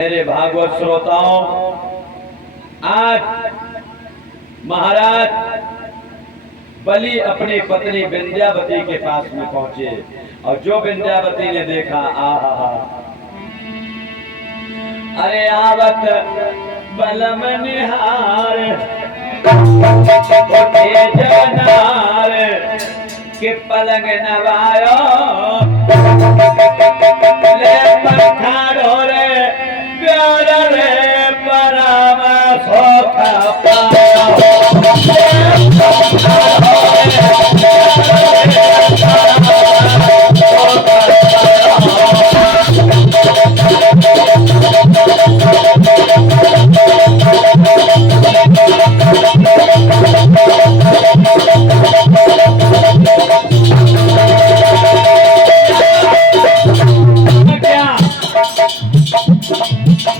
मेरे भागवत श्रोताओं, आज महाराज बलि अपनी पत्नी विंध्यावती के पास में पहुंचे और जो विंध्यावती ने देखा, आहा, अरे आवत बलम निहार जनार के पलंग नवायो ले पठारो रे प्यार रे परम सोखा पायो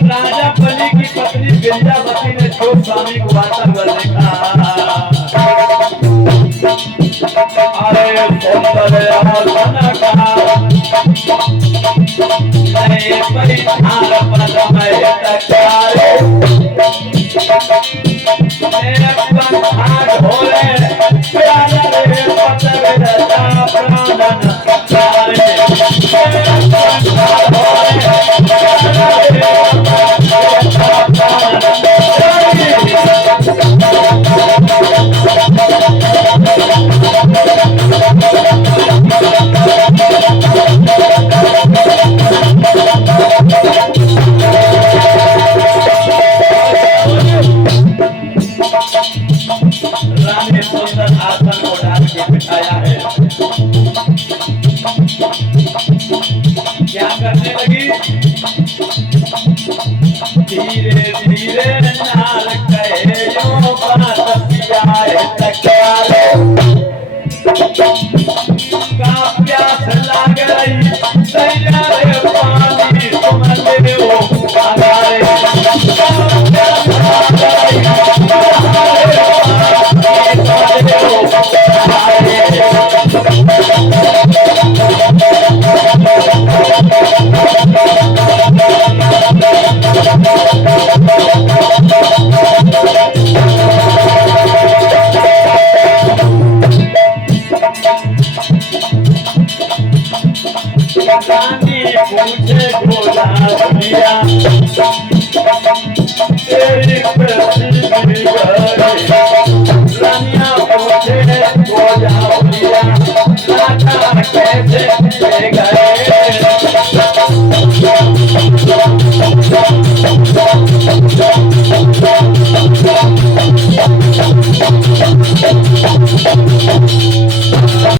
राजा बलि की पत्नी विंध्यावती ने जो स्वामी को वार्ता देखा, अरे सुंदर परिधान पद में तकारे ढोले प्यारे रानी सुंदर आसन को डाल के बिठाया है। क्या करने लगी? धीरे धीरे नाल कहे यो बात पियाए तकाले का प्यास लाग रही तैयार पानी तुम ले ओ हमारे पूछे गोला दुनिया तेरी प्रसिद्धि रानिया पूछे गोला दुनिया राजा कैसे गए